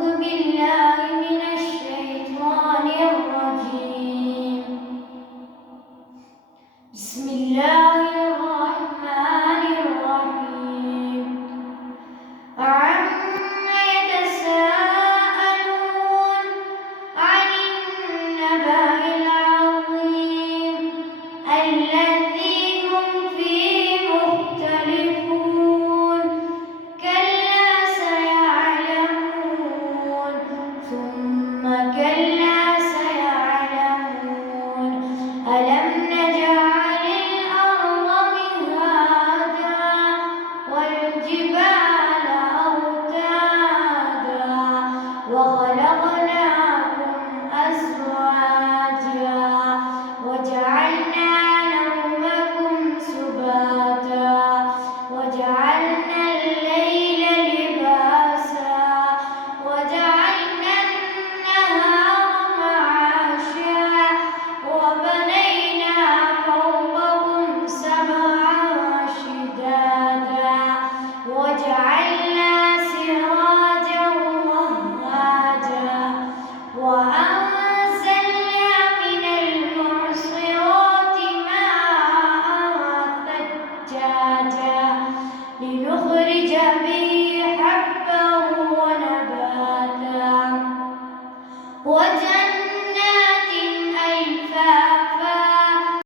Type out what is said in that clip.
بالله من الشيطان الرجيم. بسم الله الرحمن الرحيم. عما يتساءلون عن النبأ العظيم الذي هم فيه مختلفون. كلا سيعلمون ثم كلا سيعلمون. ألم نجعل الأرض مهادا والجبال أوتادا وخلقناكم أزواجا وجعلنا نومكم سباتا وجعلنا الليل لباسا وجعلنا النهار معاشا وبنينا فوقكم سبعا شدادا وجعلنا سراجا وهاجا وأنزلنا من المعصرات ماء ثجاجا لنخرج به